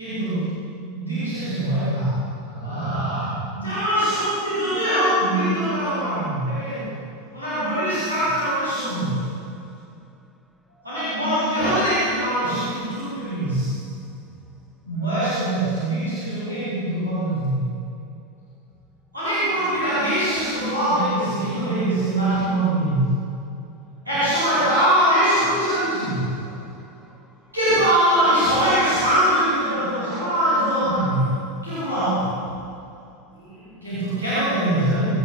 কিন্তু দিন শেষে ভয় পায় যে আমার শক্তি যদি হোক বৃদ্ধ কেন নয়। দেখেন ওনার বডি স্ট্রাকচার অনেক সুন্দর, অনেক বড় দেহ দেখতে মানুষ কিন্তু চুল পেকে গেছে, বয়স হয়ে যাচ্ছে, দিন শেষে উনি কিন্তু দুর্বল হয়ে যাবে। অনেক মুরব্বীরা দিন শেষে দুর্বল হয়ে গেছে, ক্ষীণ হয়ে গেছে, লাঠি বন্ধ হয়ে গেছে। একসময় তারা অনেক শক্তিশালী ছিল, কিন্তু আল্লাহ সবাইকে শান্ত দিতে পারতেন, সবাই দুর্বল থাকবে, কেউ লাভ নেই। কিন্তু কেন দেয় না জানেন?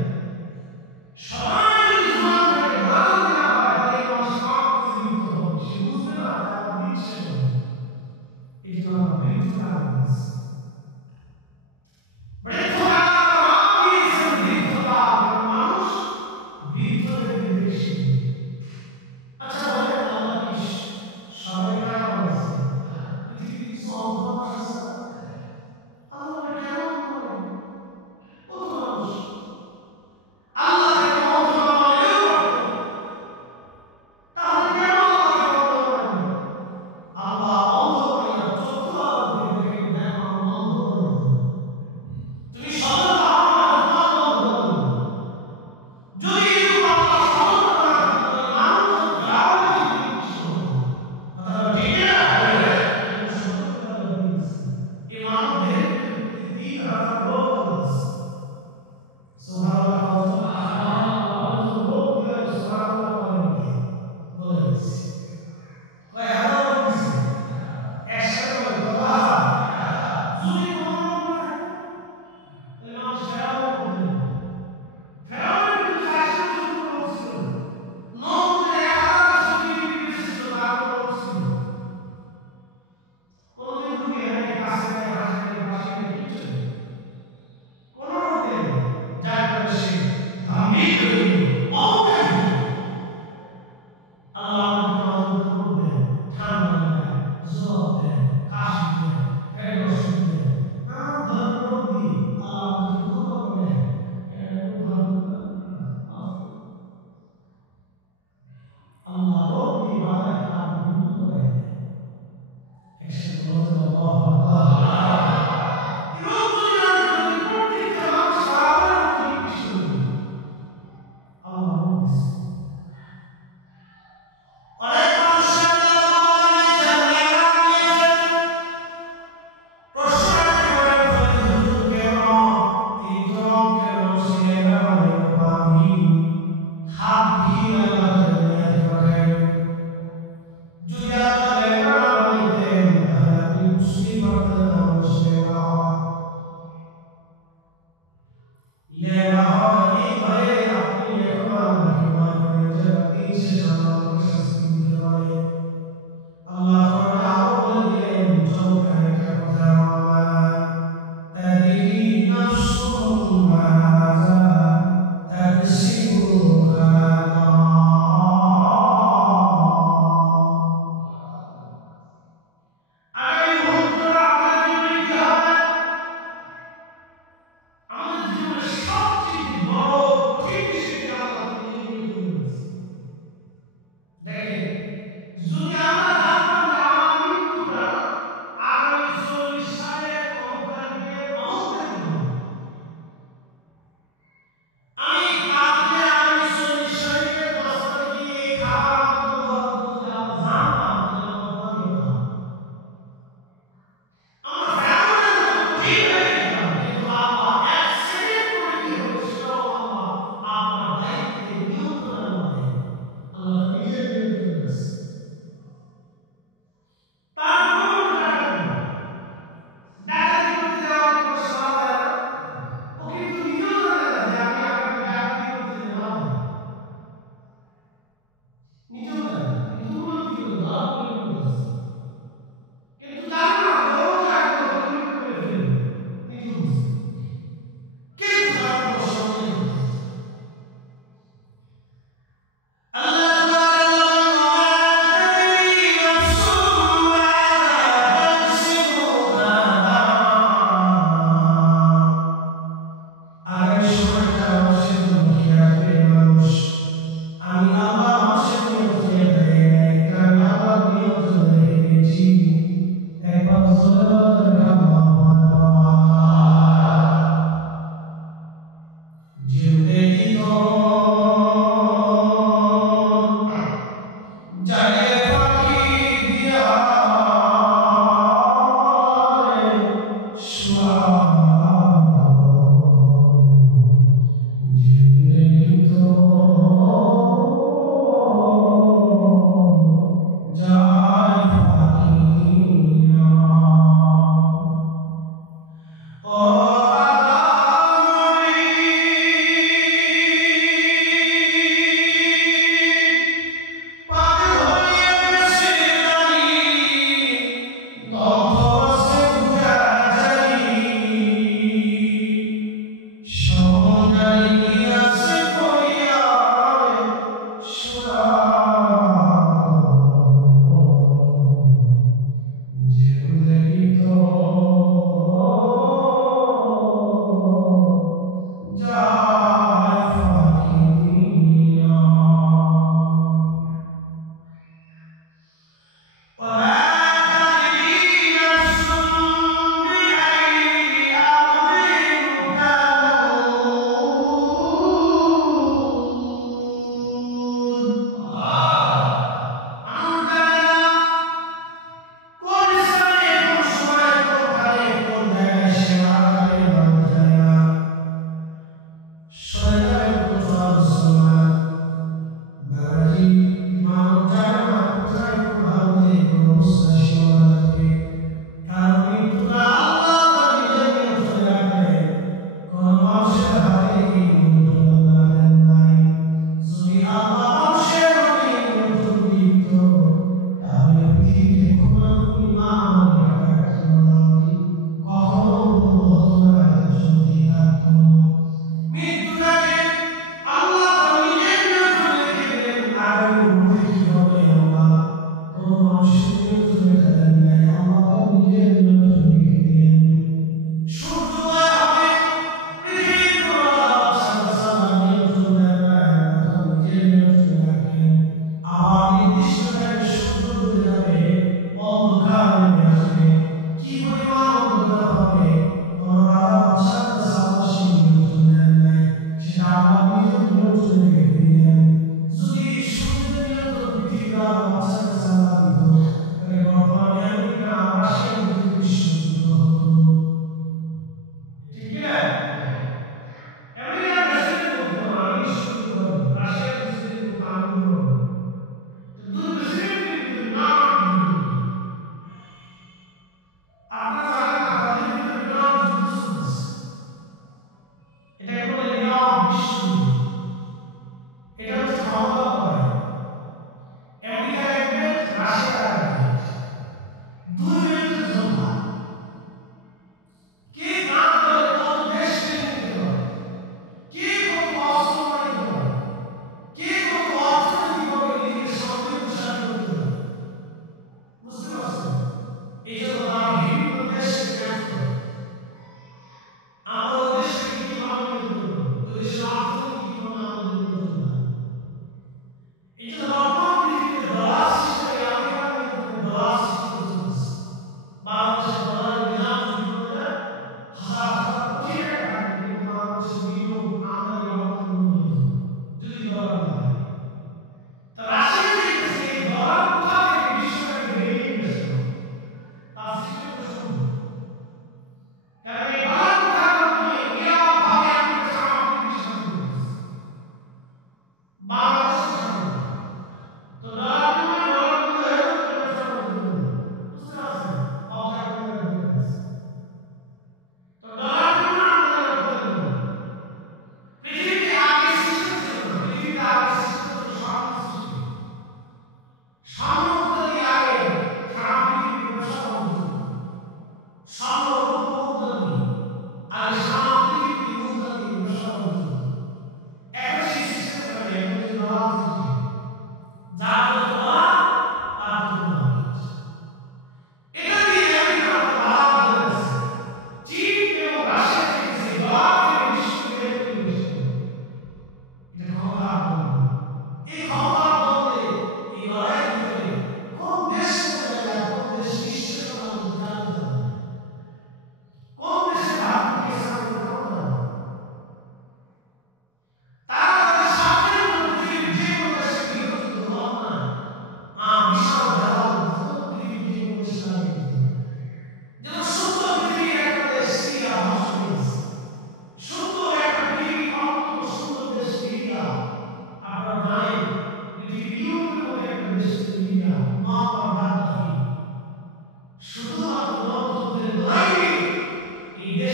সবাই যদি জোয়ান থাকে, ঘোড়া যদি না হয়, তাহলে এই মানুষ আমার কাছে মৃত্যু হবে, সে বুঝবে না যে আমার দিন শেষ হবে। এই জন্য আল্লাহ মৃত্যুকে আল্লাহ দিয়েছে। বৃদ্ধকাল আল্লাহ দিয়েছেন, বৃদ্ধকাল, কারণ মানুষ বৃদ্ধদেরকে বেশি ভয়। আচ্ছা বলেন, আল্লাহ কি সবাইকে টাকা বানাইছে? পৃথিবীতে কিছু অন্ধ মানুষ আছে না? আল্লাহ বলে কেন অন্ধ বানাই? কত মানুষ আল্লাহ তাকে অন্ধ না বানাইলেও পারত, তাহলে কেন আল্লাহ তাকে অন্ধ বানাইল? আল্লাহ অন্ধ বানাইয়া চক্ষু আলো দিয়ে দেখেন, দেখো আমি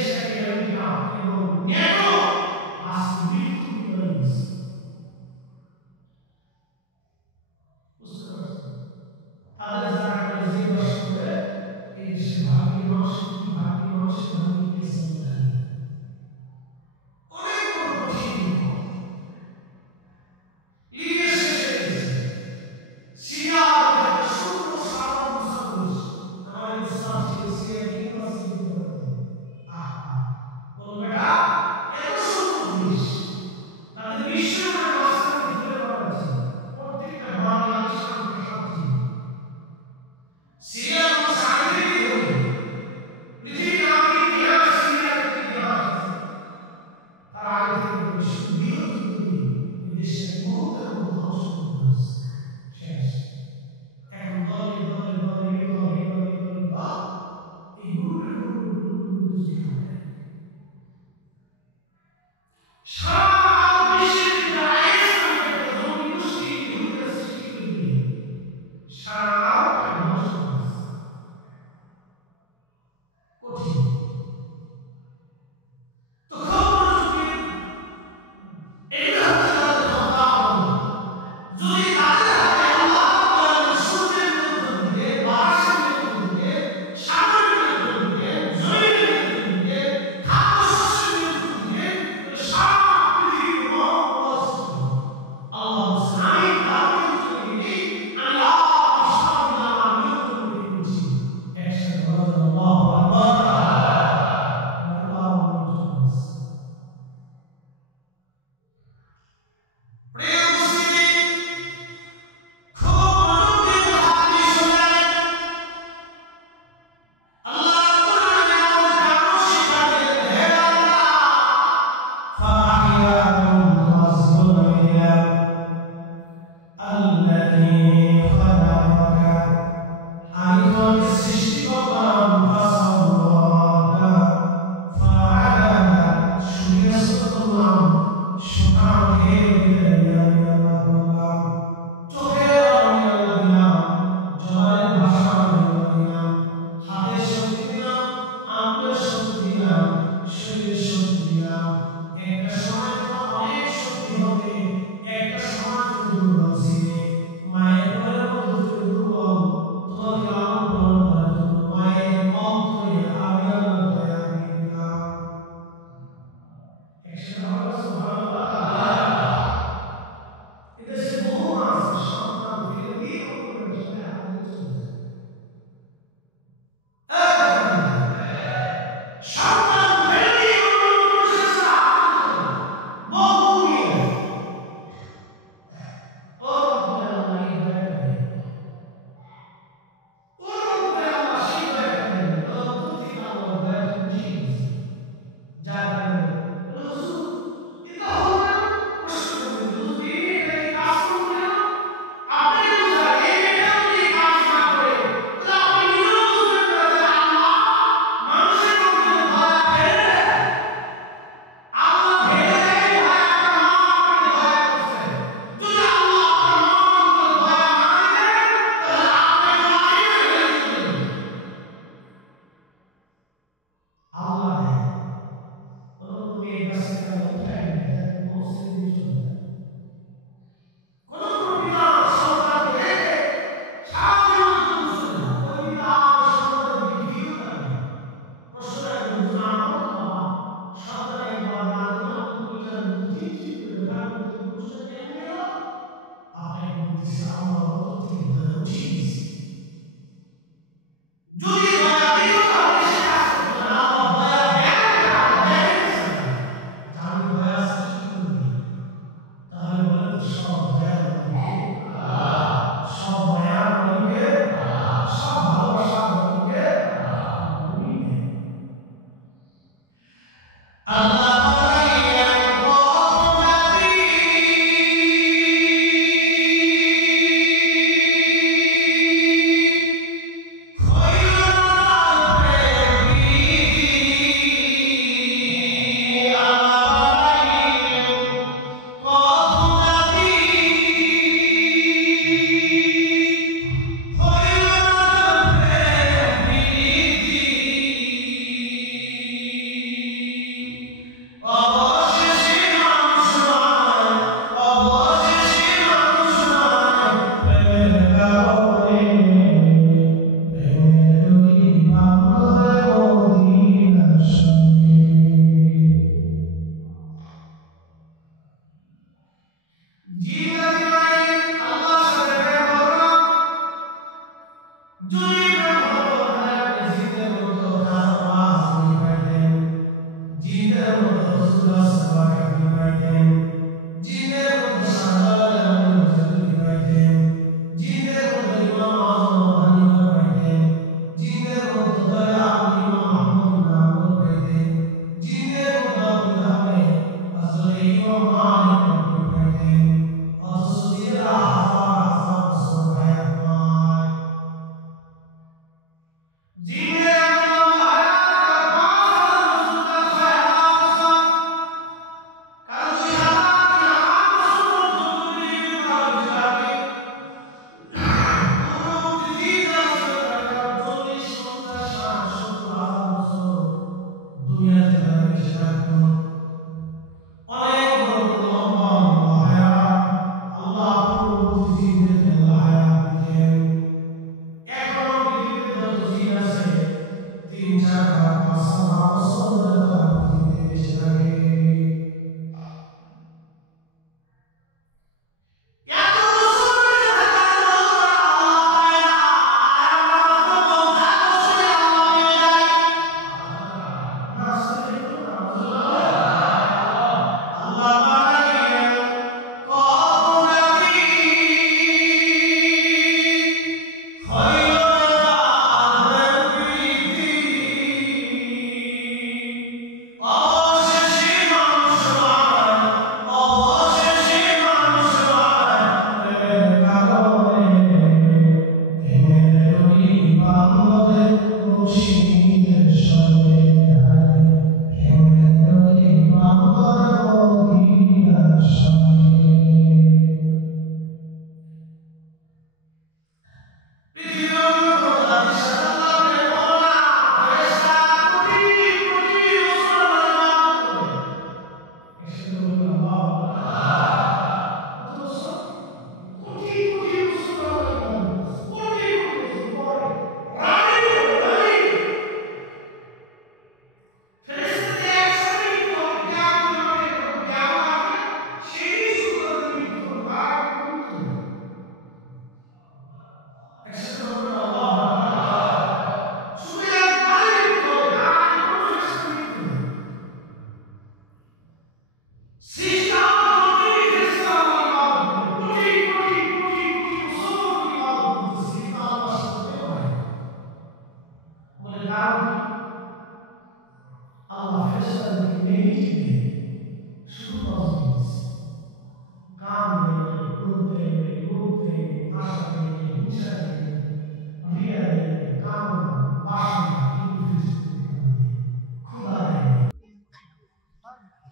দেশটাকে আমেরিকা এবং নেটো আজকে মৃত্যুর ভিতরে গেছে। বুঝতে পারছেন? তাদের জায়গাটা যে দর্শন করে এই দেশের ভাগ্যের মানুষের কি ভাগ্যের মানুষের ভাগ্যে কি আছে আমি জানি না। অনেক বড় কঠিন বিপদ। লিবিয়া শেষ হয়ে গেছে, সিরিয়ার মধ্যে একটা সুন্দর সাধারণ মুসা করেছে। আমার এক উস্তাদ ছিল সিরিয়ার ইউনিভার্সিটিতে পড়াতেন। আহা বলুন বেটা, এত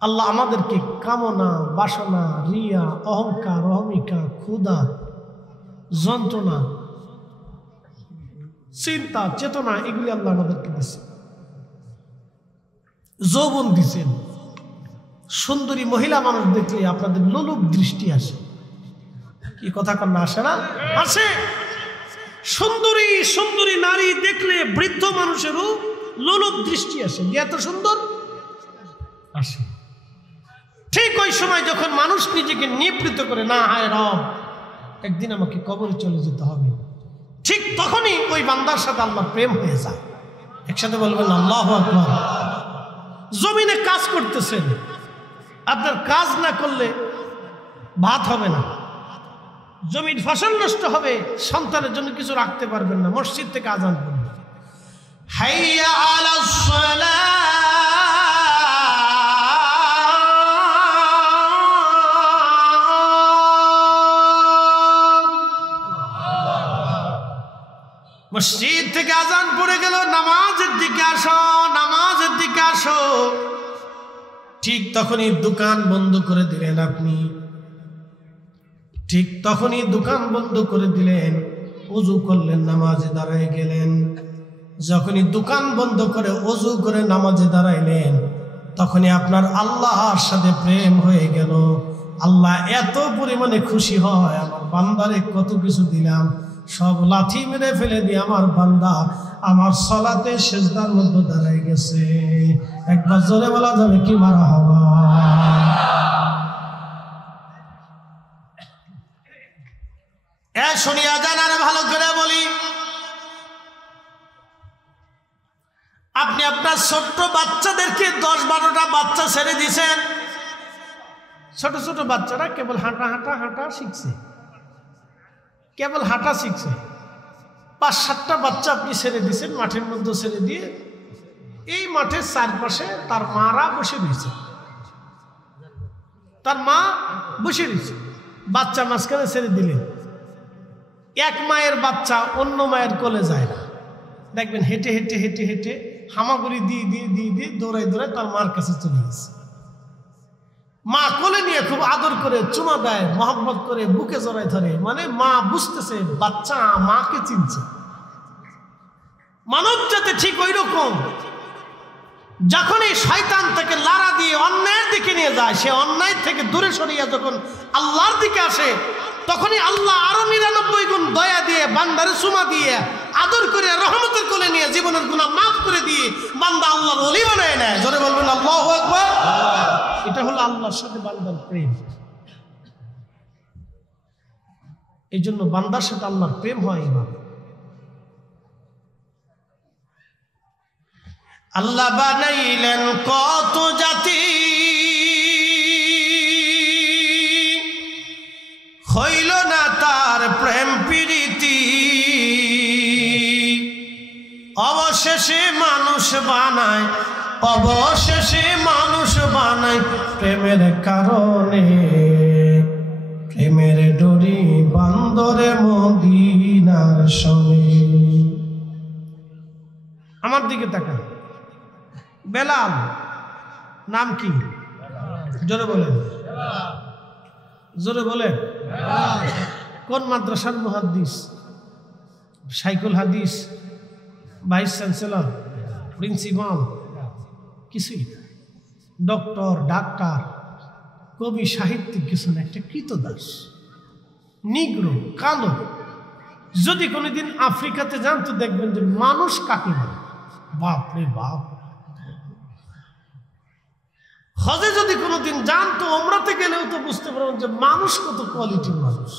আল্লাহ আমাদেরকে কামনা, বাসনা, রিয়া, অহংকার, অহমিকা, ক্ষুধা, যন্ত্রণা, চিন্তা, চেতনা এগুলি আল্লাহ আমাদেরকে দিচ্ছেন। যৌবন দিচ্ছেন। সুন্দরী মহিলা মানুষ দেখলে আপনাদের লোলুপ দৃষ্টি আসে। কি কথা কন্যা আসে না? আসে। সুন্দরী সুন্দরী নারী দেখলে বৃদ্ধ মানুষেরও লোলুপ দৃষ্টি আসে। এত সুন্দর আসে। ঠিক ওই সময় যখন মানুষ নিজেকে নিবৃত করে, না হায় রব একদিন আমাকে কবরে চলে যেতে হবে, ঠিক তখনই ওই বান্দার সাথে আল্লাহ প্রেম হয়ে যায়। একসাথে বলবেন আল্লাহু আকবার। জমিনে কাজ করতেছেন, আপনার কাজ না করলে ভাত হবে না, জমির ফসল নষ্ট হবে, সন্তানের জন্য কিছু রাখতে পারবেন না, মসজিদ থেকে আজান করবে হাইয়া আলাস সালাহ, মসজিদ থেকে আজান পড়ে গেল, নামাজের দিকে আসো, নামাজের দিকে আসো। ঠিক তখনই দোকান বন্ধ করে দিলেন আপনি, ঠিক তখনই দোকান বন্ধ করে দিলেন, ওযু করলেন, নামাজে দাঁড়ায় গেলেন। যখনই দোকান বন্ধ করে ওযু করে নামাজে দাঁড়াইলেন, তখনই আপনার আল্লাহর সাথে প্রেম হয়ে গেল। আল্লাহ এত পরিমাণে খুশি হয়, আমার বান্দারে কত কিছু দিলাম, সব লাঠি মেরে ফেলে দিয়ে আমার বান্দা আমার সালাতে সিজদার মধ্যে দাঁড়ায় গেছে। একবার জোরে বলা যাবে কি মারহাবা। শুনিয়া যান, আর ভালো করে বলি, আপনি আপনার ছোট্ট বাচ্চাদেরকে 10-12টা বাচ্চা ছেড়ে দিয়েছেন, ছোট ছোট বাচ্চারা কেবল হাঁটা হাঁটা হাঁটা শিখছে, কেবল হাঁটা শিখছে। 5-7টা বাচ্চা আপনি ছেড়ে দিয়েছেন, মাঠের মধ্যে ছেড়ে দিয়ে এই মাঠের চারপাশে তার মারা বসে রয়েছে, তার মা বসে রয়েছে, বাচ্চা মাঝখানে ছেড়ে দিলেন। এক মায়ের বাচ্চা অন্য মায়ের কোলে যায় না, দেখবেন হেঁটে হেঁটে হেঁটে হেঁটে হামাগুড়ি দিয়ে দিয়ে দিয়ে দিয়ে দৌড়াই দৌড়ায় তার মার কাছে চলে গেছে। মা কোলে নিয়ে খুব আদর করে চুমা দেয়, মহব্বত করে বুকে জড়ায় ধরে, মানে মা বুঝতেছে বাচ্চা মাকে চিনছে। মানব জাতি ঠিক ওই রকম, যখনই শয়তান তাকে লাড়া দিয়ে অন্যায়ের দিকে নিয়ে যায়, সে অন্যায় থেকে দূরে সরিয়ে যখন আল্লাহর দিকে আসে, তখনই আল্লাহ আরো 99 গুণ দয়া দিয়ে বান্দারে চুমা দিয়ে আদর করে রহমতের কোলে নিয়ে জীবনের গুনাহ মাফ করে দিয়ে বান্দা আল্লাহর ওলি বানায় নেয়। জোরে বলবেন আল্লাহু আকবার। এটা হলো আল্লাহর সাথে বান্দার প্রেম। এই জন্য বান্দার সাথে আল্লাহর প্রেম হয় ইমান। আল্লাহ বানাইলেন কত জাতি, হইল না তার প্রেম প্রীতি, অবশেষে মানুষ বানায়, অবশেষে মানুষ বানায় প্রেমের কারণে, প্রেমের ডোরি বান্দরে মদিনার সঙ্গে। আমার দিকে তাকান। বেলাল নাম কি? জোরে বলেন, জোরে বলেন। কোন মাদ্রাসার মুহাদ্দিস? শাইখুল হাদিস, ভাইস চ্যান্সেলর, প্রিন্সিপাল, কিছুই না। ডক্টর, ডাক্তার, কবি, সাহিত্যিক কিছু না, একটা কৃতদাস, নিগ্রো, কালো। যদি কোনোদিন আফ্রিকাতে যান তো দেখবেন যে মানুষ কাকে বলে। বাপ রে বাপ। হজে যদি কোনোদিন যান তো ওমরাতে গেলেও তো বুঝতে পারবেন যে মানুষ কত কোয়ালিটির মানুষ।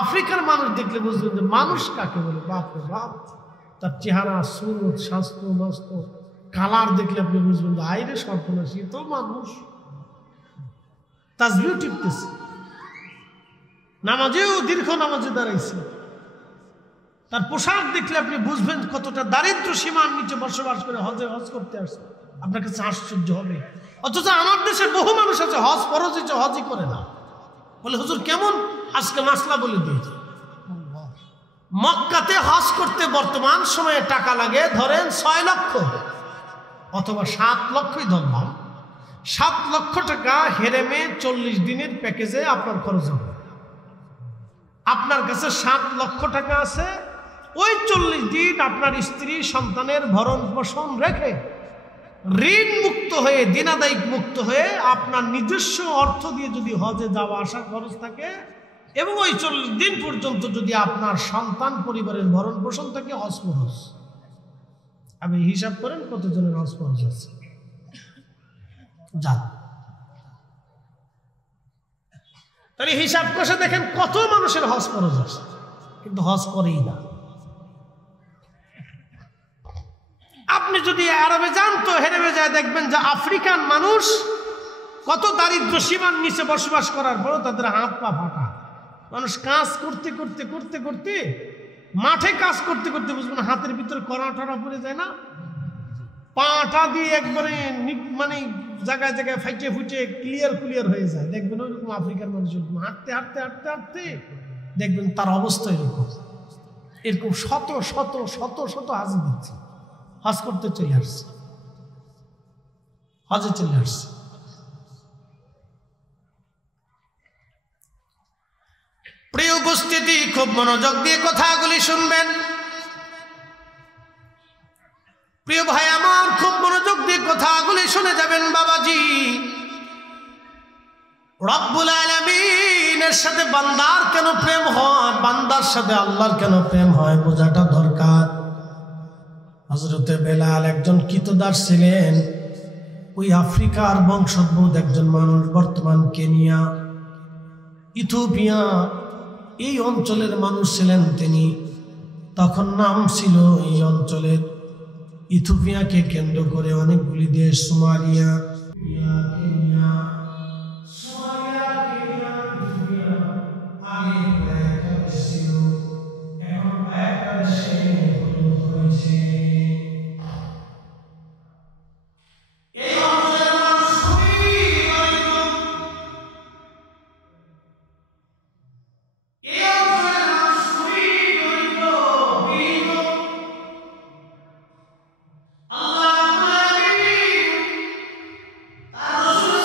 আফ্রিকার মানুষ দেখলে বুঝবেন যে মানুষ কাকে বলে। বাপ রে বাপ। তার চেহারা, সুরত, স্বাস্থ্য, মস্ত, কালার দেখলে আপনি বুঝবেন যে আইরে সর্বনাশী তো মানুষ। তাসবিহ টিপতেছে, নামাজেও দীর্ঘ নামাজে দাঁড়াইছে। তার পোশাক দেখলে আপনি বুঝবেন কতটা দারিদ্র সীমার নিচে বসবাস করে হজ করতে আসছে। আপনার কাছে আশ্চর্য হবে। অথচ আমার দেশে বহু মানুষ আছে হজ ফরজ হয়েছে, হজই করে না। বলে হুজুর কেমন? আজকে মাসলা বলে দিয়েছে। মক্কাতে হজ করতে বর্তমান সময়ে টাকা লাগে ধরেন 6 লক্ষ অথবা 7 লক্ষই ধরলাম। 7 লক্ষ টাকা হেরেমে 40 দিনের প্যাকেজে আপনার খরচ হবে। আপনার কাছে 7 লক্ষ টাকা আছে, ওই 40 দিন আপনার স্ত্রী সন্তানের ভরণ পোষণ রেখে ঋণ মুক্ত হয়ে, দিনাদায়িক মুক্ত হয়ে আপনার নিজস্ব অর্থ দিয়ে যদি হজে যাওয়া আসা খরচ থাকে এবং ওই 40 দিন পর্যন্ত যদি আপনার সন্তান পরিবারের ভরণ পোষণ থাকে, হজ খরচ। আপনি হিসাব করেন কতজনের হজ খরচ আছে। যান তাহলে হিসাব কষে দেখেন কত মানুষের হজ খরচ আছে, কিন্তু হজ করেই না। আপনি যদি আরবে যান তো হেরেমে যায় দেখবেন যে আফ্রিকান মানুষ কত দারিদ্র সীমার নিচে বসবাস করার পরও তাদের হাত পা ফাটা। মানুষ কাজ করতে করতে করতে করতে, মাঠে কাজ করতে করতে বুঝবেন হাতের ভিতরে কড়া টড়া পড়ে যায় না, পাটা দিয়ে একবারে মানে জায়গায় জায়গায় ফাইটে ফুটে ক্লিয়ার হয়ে যায়। দেখবেন ওইরকম আফ্রিকার মানুষ হাঁটতে হাঁটতে হাঁটতে হাঁটতে দেখবেন তার অবস্থা এরকম শত শত শত শত হাজি দিচ্ছে, হজ করতে চলে আসছে, হজে চলে আসছে। প্রিয় উপস্থিতি, খুব মনোযোগ দিয়ে কথাগুলি শুনবেন। প্রিয় ভাই আমার, খুব মনোযোগ দিয়ে কথাগুলি শুনে যাবেন। বাবাজি, রব্বুল আলামিনের সাথে বান্দার কেন প্রেম হয়, বান্দার সাথে আল্লাহর কেন প্রেম হয় বোঝাটা দরকার। হযরতে বেলাল একজন কৃতদাস ছিলেন। ওই আফ্রিকার বংশোদ্ভূত একজন মানুষ, বর্তমান কেনিয়া, ইথিওপিয়া, এই অঞ্চলের মানুষ ছিলেন তিনি। তখন নাম ছিল এই অঞ্চলের, ইথিওপিয়াকে কেন্দ্র করে অনেকগুলি দেশ, Somalia, Kenya, Somalia, Kenya, Ethiopia, আগে কয়েকটা দেশ ছিল, এখন কয়েকটা দেশে পরিণত হয়েছে। এই অঞ্চলের মানুষ খুবই দরিদ্র। এই অঞ্চলের মানুষ খুবই দরিদ্র, পীড়িত। আল্লাহ রাব্বুল আলামিন তার রাসূল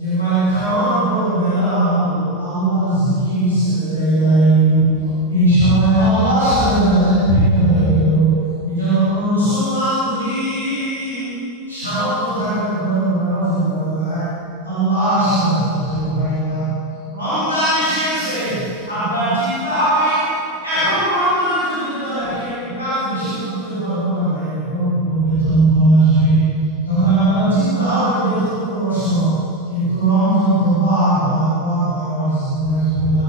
যে ভাই খাওয়ার পর বেলাল আল্লাহর জিকির ছেড়ে দেয় নাই। এই সময় আল্লাহর সাথে দেখা হয়ে গেল। এই জন্য মুসলমান যদি সামর্থ্য থাকার পরেও নামাজে না দাঁড়ায়, আল্লাহর সাথে কথা বলে না। রমজান এসে গেছে, আপনার চিন্তা হবে এখন রমজান যদি রোজা রাখি আমি কাজ বেশি করতে পারবো না, ভাই এখন বেতন কম আসবে। তখন আপনার চিন্তা হবে বেতন কম আসলো, কিন্তু রমজান তো বারবার আমার জীবনে আসবে না।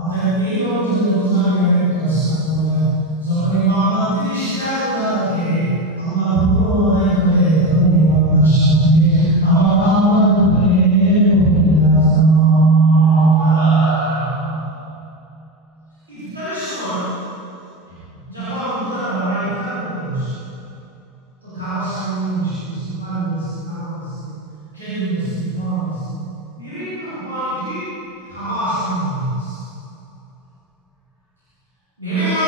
অতএব এই রমজানে রোজা আমি আগে কাজ করবো না। যখন বাংলা 30টা রোজা রাখে আল্লাহ হুকুম আদায় করে ধনী বাংলার সাথে আমার আল্লাহর উপরে ইফতারের সময় যখন রোজা ধরা ইফতার করতে বসে, তো খাবার সামনে বসে বসে পানি আছে, খাবার আছে, খেজুর আছে, ফল আছে, বিভিন্ন কোয়ালিটির খাবার সামনে আছে। বিভিন্ন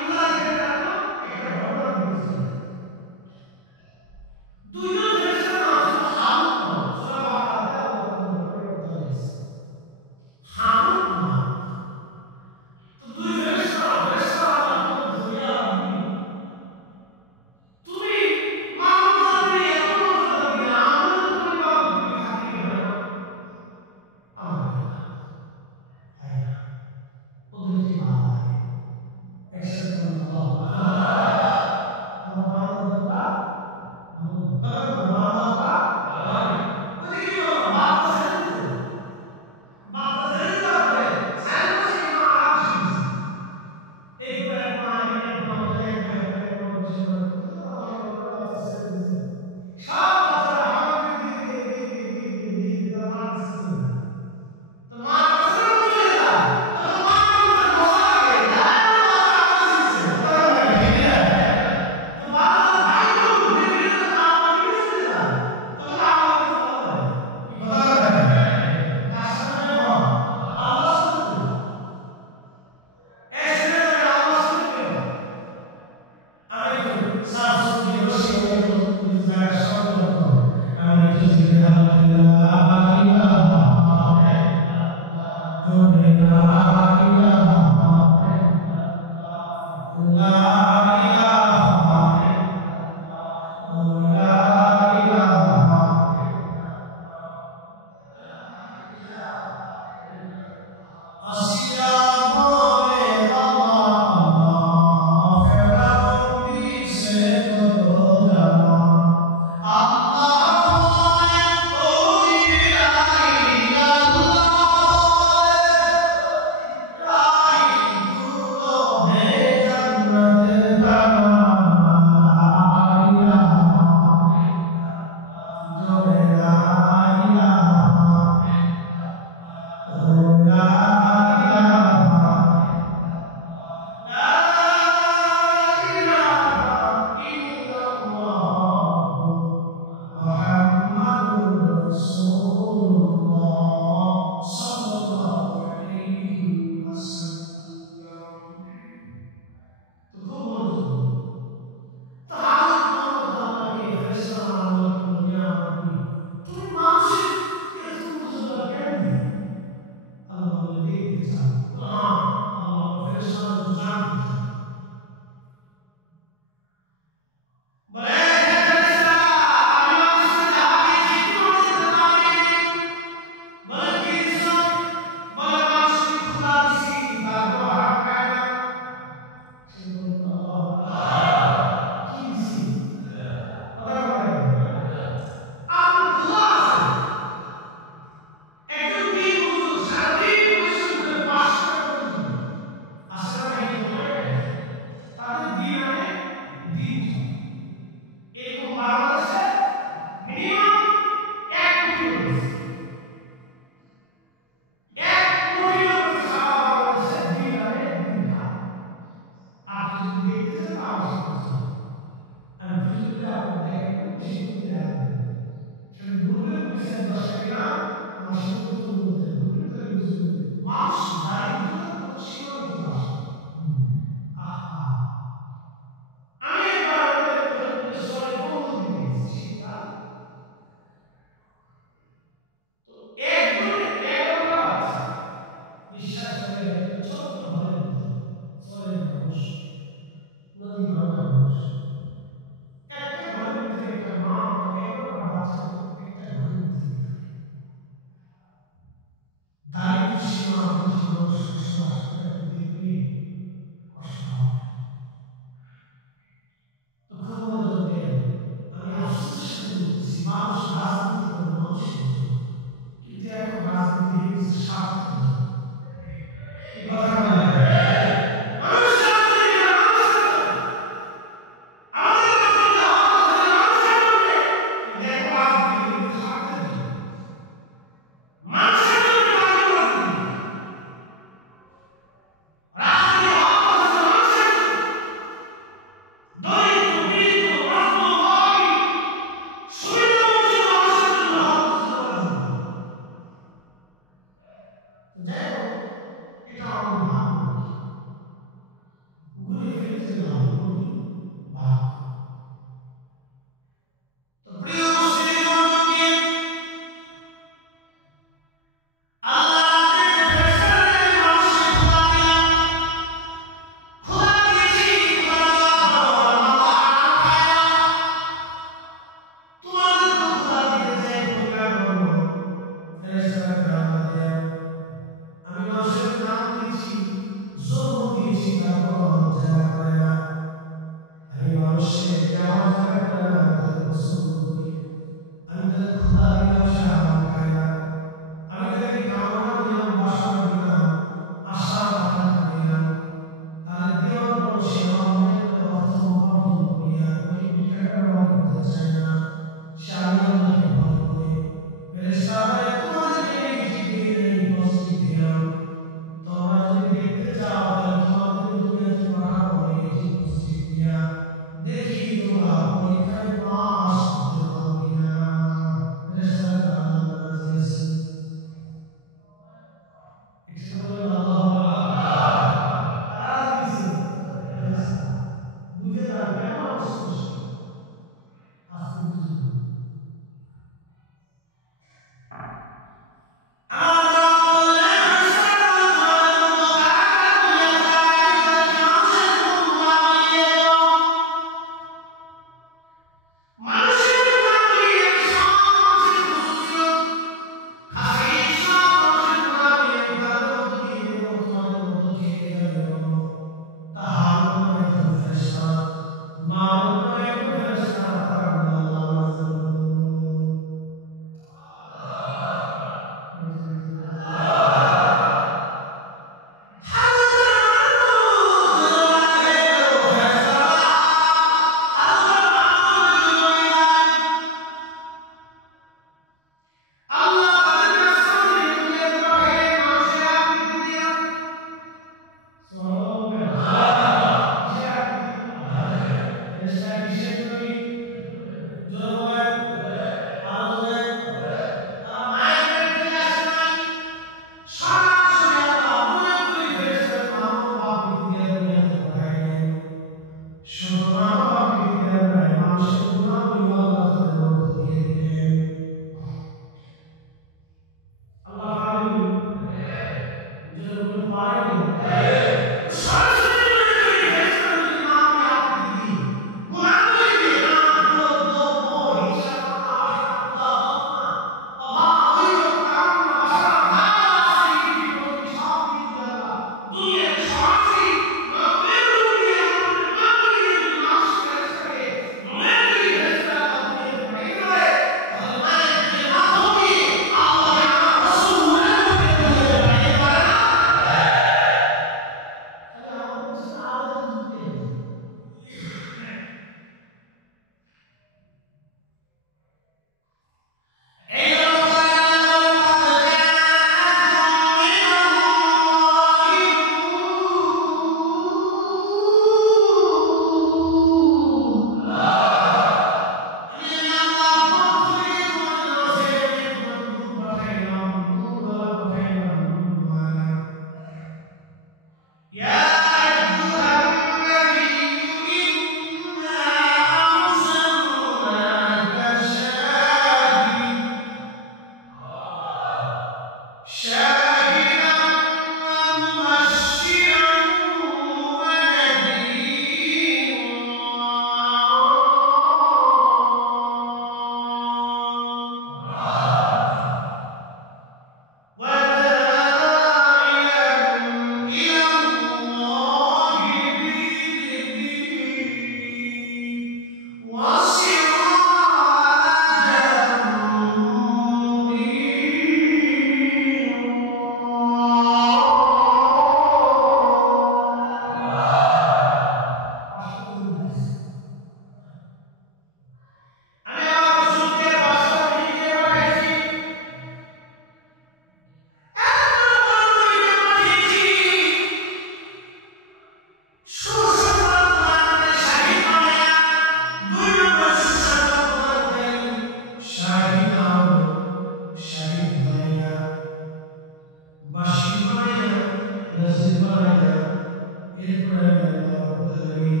এরপরে আমি আল্লাহ রাব্বুল আলামিন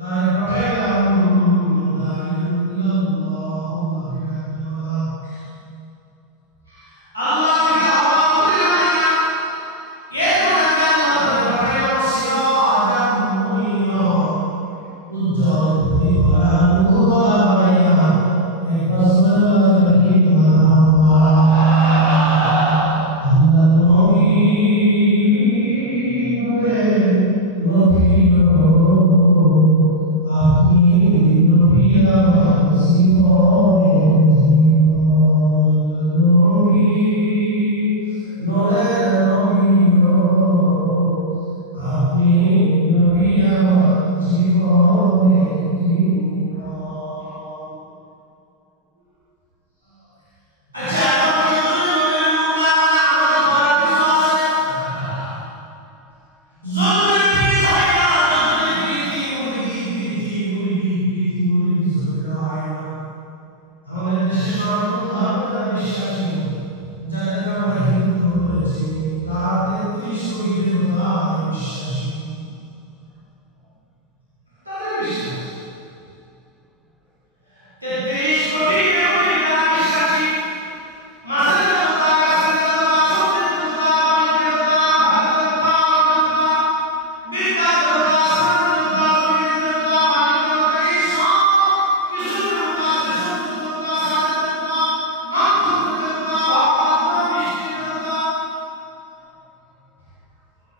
তারে পাঠাইলাম দাইয়ান ইলাল্লাহ, আল্লাহকে ডাকনেওয়ালা। আল্লাহ থেকে আহ্বান করে না, এরপরে আমি আল্লাহ তারে পাঠাইলাম সিরাজাম মুনীরা, উজ্জ্বল প্রদীপওয়ালা নূরওয়ালা বানাইয়া। একবার সুবহানাল্লাহ বলবেন আল্লাহ। আল্লাহ নবী নবী আপনি নবী আমার জীবনের জীবন, নবী নূরের নবী আপনি নবী আমার জীবনের জীবন। আচ্ছা, আপনি বলবেন আমাদের ঘরে কিছু আছে? আমাদের দেশে সনাতন ধর্মে যারা বিশ্বাসী, যাদেরকে আমরা হিন্দু বলেছি, তারা 33 কোটি দেবতায় বিশ্বাসী। তাদের বিশ্বাস 33 কোটি দেবতায় যারা বিশ্বাসী, মাছের দেবতা, গাছের দেবতা, সবজির দেবতা, পানির দেবতা, ভাতের দেবতা, বিদ্যার দেবতা, আসমানের দেবতা, জমিনের দেবতা, মাটির দেবতা, এই সব কিছু দেবতা আছে। সূর্যের দেবতা, চাঁদের দেবতা, নক্ষত্রের দেবতা, ভাবনা মিষ্টির দেবতা,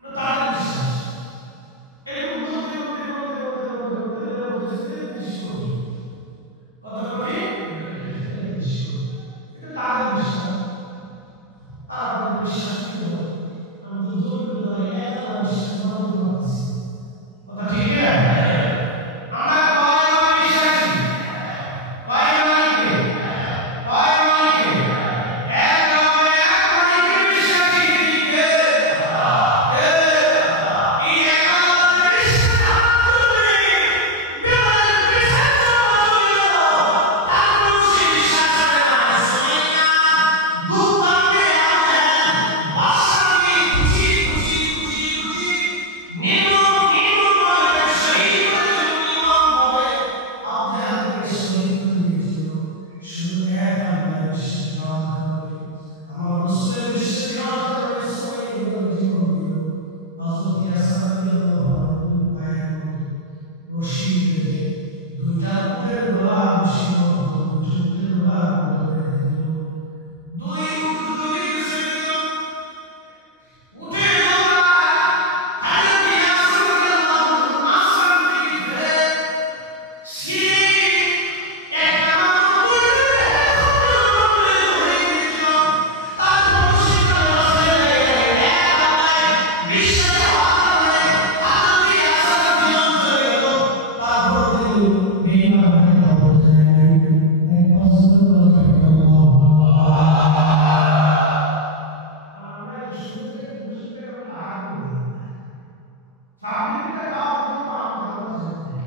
তাদের বিশ্বাস। এরকম বলতে বলতে বলতে বলতে বলতে বলতে দেবতা 33 কোটি। কত কোটি? 33 কোটি। এটা তাদের বিশ্বাস। তাদের বিশ্বাস কি হবে? আমি তো জোর করে ধরে এক আল্লাহ বিশ্বাস বলতে পারছি। কথা ঠিক না? আমরা কয় নবী বিশ্বাসী? কয় নবীকে? কয় নবীকে? এক নবী, এক নবীকে বিশ্বাসী। কে? এই এক আল্লাহকে বিশ্বাস হাত তুলবে, বেলালের পিছনে চলিল, তারপর সে বিশ্বাস করে না। সুমাইয়া বুক কাঁপে আছেন, বাদশাকে খুশি খুশি খুশি খুশি নির্মম নির্মম ভাবে শহীদ করেছিল। নির্মম ভাবে আপনি হাতকে শহীদ করে দিয়েছিল। শুধু এক আল্লাহ বিশ্বাসঘাত করে, আমার রাসূলের বিশ্বাসঘাত করে সুমাইয়া জীবন দিল। হযরত ইয়াসির রাদিয়াল্লাহু আনহু পায়ের মধ্যে রশি বেঁধে দুইটা উটের গলা রশি বদ্ধ, দুইটা উটের গলা বদ্ধ রেখে দিল। দুই উট দুই দিকে ছেড়ে দিল। উটের গলায় হযরত ইয়াসির রাদিয়াল্লাহু আনহু মাঝখান থেকে ধরে ছিঁড়ে একটা মাত্র দুই দিকে হয়ে গিয়েছিল। তারপর সেটা রাসূলের এক আল্লাহ বিশ্বাসে হাত ধরে হযরত ইয়াসির জীবন চলে গেল। তারপর তিনি বেঈমান হয়ে কবর দেন। একবার সুবহানাল্লাহ আমরা শুনতে বুঝতে আগ্রহী। সামনে খাওয়া পর্যন্ত আমার ধারণা ছিল না।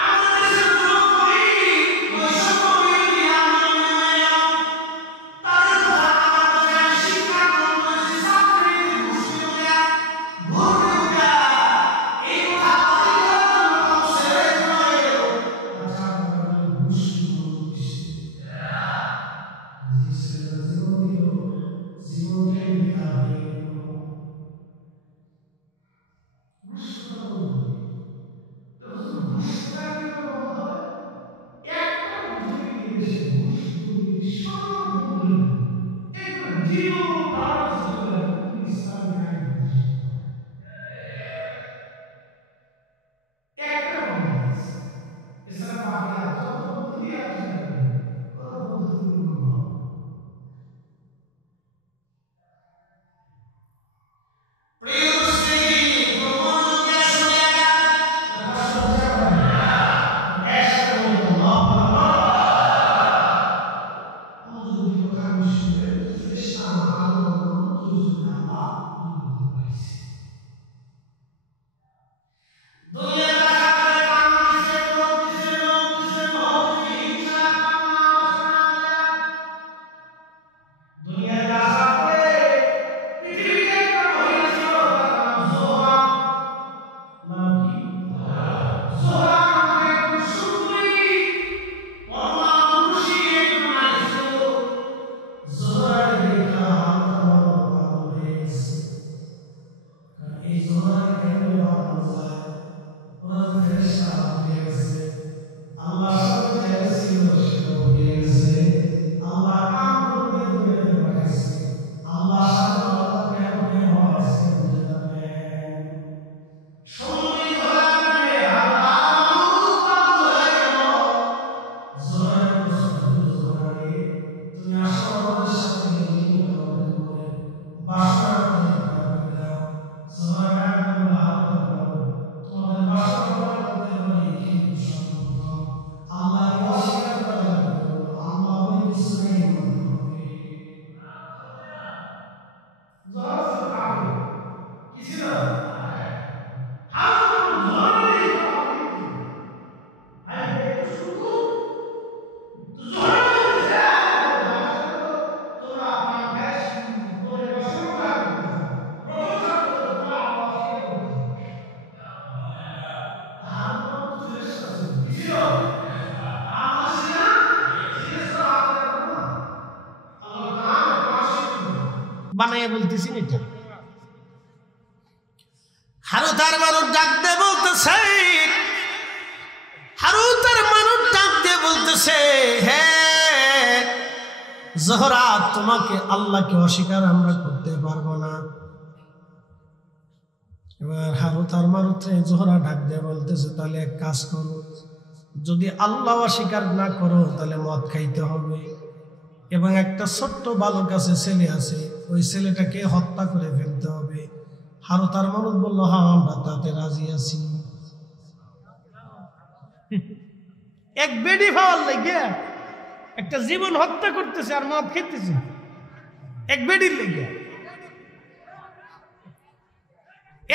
আমাদের দেশের যুবকরা বৈষম্য বিরোধী আন্দোলনে তাদের কথা আমার কথায় শিক্ষা গ্রহণ করেছে, চাকরিতে ঘুষ দেওয়া, ভোট দেওয়া, এই কথা বাতিল করার জন্য কত ছেলে জমা গেল। আচ্ছা, আপনারা ঘুষ গ্রহণ করছে, যে ছেলেরা জীবন দিল, জীবনটাই বেকার হয়ে গেল। ঘুষ কথা বলবো, ঘুষ কথা কিভাবে বন্ধ হবে? একটা পদ্ধতি নিয়ে দেশে ঘুষ দুর্নীতি সব বন্ধ করে দিল। একবার জিরো টলারেন্স চলে আসবে, কিন্তু ইসলামিক আইন প্রতিষ্ঠা হবে। একটা পদ্ধতি আছে, এছাড়া বাকি আর যত পদ্ধতি আছে কোনো পদ্ধতি বন্ধ হবে। প্রিয় উপস্থিতি, মনোযোগ দিয়ে শুনে একসাথে বলুন আল্লাহু আকবার। মনোযোগ দিয়ে কথা আমি শুনবেন। ফেরেশতা আমার আল্লাহর বানাইয়া বলতেছি এটা। হারুত আর মারুত ডাক দিয়ে বলতেছে, হারুত আর মারুত ডাক দিয়ে বলতেছে, হে জোহরা, তোমাকে আল্লাহকে অস্বীকার আমরা করতে পারবো না। এবার হারুত আর মারুত জোহরা ডাক দিয়ে বলতেছে, তাহলে এক কাজ করো, যদি আল্লাহ অস্বীকার না করো তাহলে মদ খাইতে হবে, এবং একটা ছোট্ট বালক আছে, ছেলে আছে, ওই ছেলেটাকে হত্যা করে ফেলতে হবে। হারুত আর মারুত বললো, হ্যাঁ আমরা তাতে রাজি আছি। এক বেডি পাওয়ার লেগে একটা জীবন হত্যা করতেছে আর মদ খেতেছে, এক বেডির লেগে,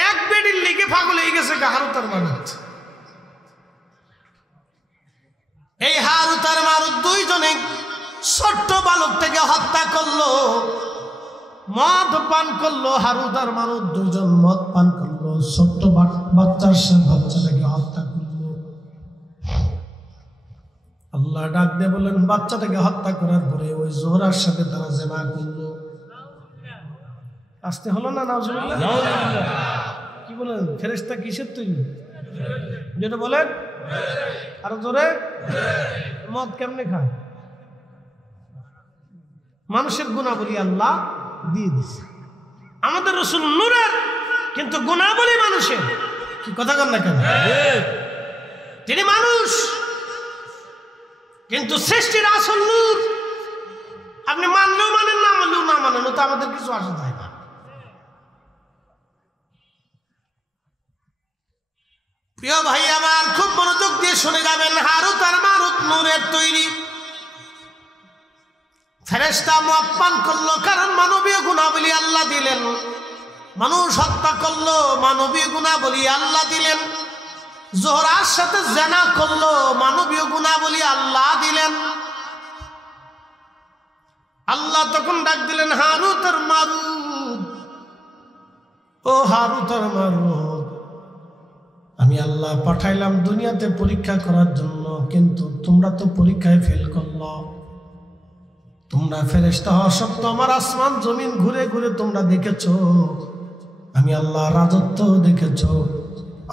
এক বেডির লেগে পাগল হয়ে গেছে হারুত আর মারুত। এই হারুত আর মারুত দুইজনে ছোট্ট বালকটাকে হত্যা করলো, মদ পান করলো। হারুত আর মারুত দুইজন মদ পান করলো, ছোট্ট বাচ্চাটাকে হত্যা করলো। আল্লাহ ডাক দিয়ে বললেন, বাচ্চাটাকে হত্যা করার পরে ওই জোহরার সাথে তারা জিনা করলো। আসতে হলো না? নাউজুবিল্লাহ। কি বলেন, ফেরেশতা কিসের তৈরি? যেটা বলেন আরো জোরে। মদ কেমনে খায়? মানুষের গুণাবলী আল্লাহ দিয়ে দিছে। আমাদের রাসূল নূরের, কিন্তু গুণাবলী মানুষের। কি কথা কন না কেন? তিনি মানুষ, কিন্তু সৃষ্টির আসল নূর। আপনি মানলেও মানেন, না মানলেও না মানেন, তো আমাদের কিছু আসা যায় না। প্রিয় ভাই আমার, খুব মনোযোগ দিয়ে শুনে যাবেন। হারুত আর মারুত নূরের তৈরি। ফেরেশতা মদ পান করলো, কারণ মানবীয় গুণাবলী আল্লাহ দিলেন। মানুষ হত্যা করলো, মানবীয় গুণাবলী আল্লাহ দিলেন। জোহরার সাথে জিনা করলো, মানবীয় গুণাবলী আল্লাহ দিলেন। আল্লাহ তখন ডাক দিলেন, হারুত আর মারুত, ও হারুত আর মারুত, আমি আল্লাহ পাঠাইলাম দুনিয়াতে পরীক্ষা করার জন্য, কিন্তু তোমরা তো পরীক্ষায় ফেল করলো। তোমরা ফেরেশতা হওয়া সত্ত্বেও আমার আসমান জমিন ঘুরে ঘুরে তোমরা দেখেছো, আমি আল্লাহ রাজত্ব দেখেছো,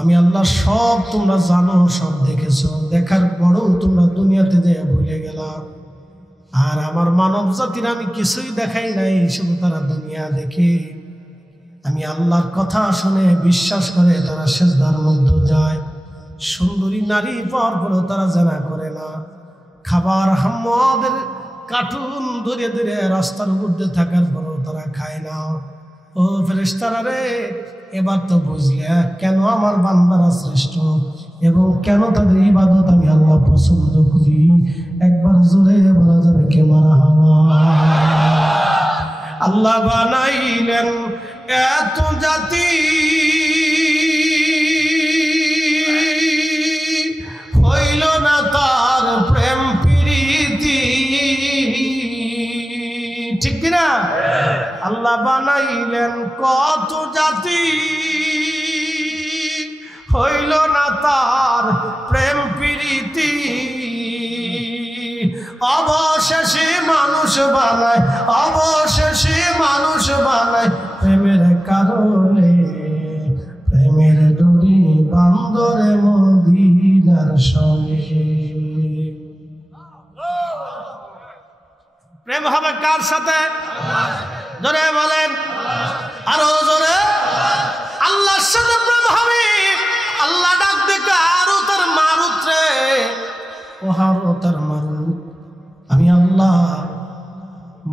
আমি আল্লাহ সব তোমরা জানো, সব দেখেছো। দেখার পরেও তোমরা দুনিয়াতে যেয়ে ভুলে গেলা। আর আমার মানব জাতির আমি কিছুই দেখাই নাই, শুধু তারা দুনিয়া দেখে। আমি আল্লাহর কথা শুনে বিশ্বাস করে তারা সিজদার মধ্যে যায়। সুন্দরী নারী পাওয়ার পরেও তারা জিনা করে না। খাবার হাম্মাদের কার্টুন ধরে ধরে রাস্তার মধ্যে থাকার পরেও তারা খায় না। ও ফেরেশতারা রে, এবার তো বুঝলে কেন আমার বান্দারা শ্রেষ্ঠ এবং কেন তাদের ইবাদত আমি আল্লাহ পছন্দ করি। একবার জোরে বলা যাবে কে মারহাবা। আল্লাহ বানাইলেন এত জাতি, হইল না তার প্রেম প্রীতি। ঠিক কিনা? আল্লাহ বানাইলেন কত জাতি, হইল না তার প্রেম প্রীতি। অবশেষে মানুষ বানায়, অবশেষে মানুষ বানায় প্রেমের কারণে। প্রেমের ডোরি বান্দরে মদিনার সঙ্গে। প্রেম হবে কার সাথে? জোরে বলেন, আরো জোরে। আল্লাহর সাথে প্রেম হবে। আল্লাহ ডাক দেখে হারুত আর মারুত রে, ও হারুত আর মারুত, আমি আল্লাহ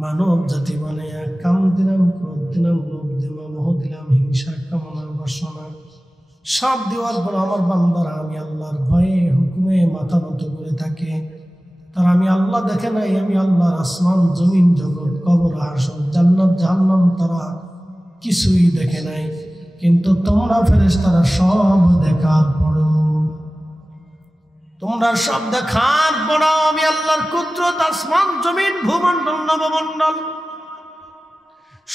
মানব জাতি বানাইয়া কাম দিলাম, ক্রোধ দিলাম, লোভ দিলাম, মোহ দিলাম, হিংসা, কামনা, বাসনা সব দেওয়ার পর আমার বান্দারা আমি আল্লাহর ভয়ে হুকুমে মাথা নত করে থাকে। তারা আমি আল্লাহ দেখে নাই, আমি আল্লাহর আসমান জমিন জগৎ কবর হাসর জান্নাত জাহান্নাম তারা কিছুই দেখে নাই। কিন্তু তোমরা ফেরেশতারা সব দেখার পরেও, তোমরা সব দেখার পরেও আমি আল্লাহর কুদরত, আসমান জমিন ভূমণ্ডল নবমণ্ডল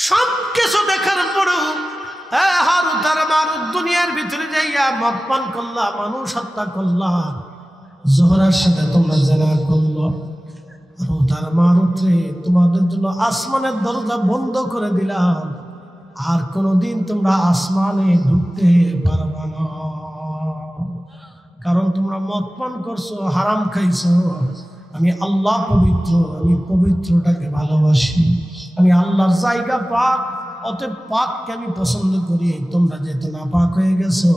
সব কিছু দেখার পরেও হারুত আর মারুত দুনিয়ার ভিতরে যাইয়া মদ পান করলা, মানুষ হত্যা করলা, জোহরার সাথে তোমরা জিনা করলো। হারুত আর দুনিয়ার মারুত্রে তোমাদের জন্য আসমানের দরজা বন্ধ করে দিলাম, আর কোনোদিন তোমরা আসমানে ঢুকতে পারবা না। কারণ তোমরা মদ পান করছো, হারাম খাইছো। আমি আল্লাহ পবিত্র, আমি পবিত্রটাকে ভালোবাসি। আমি আল্লাহর জায়গা পাক, অতএব পাককে আমি পছন্দ করি। তোমরা যেহেতু না পাক হয়ে গেছো,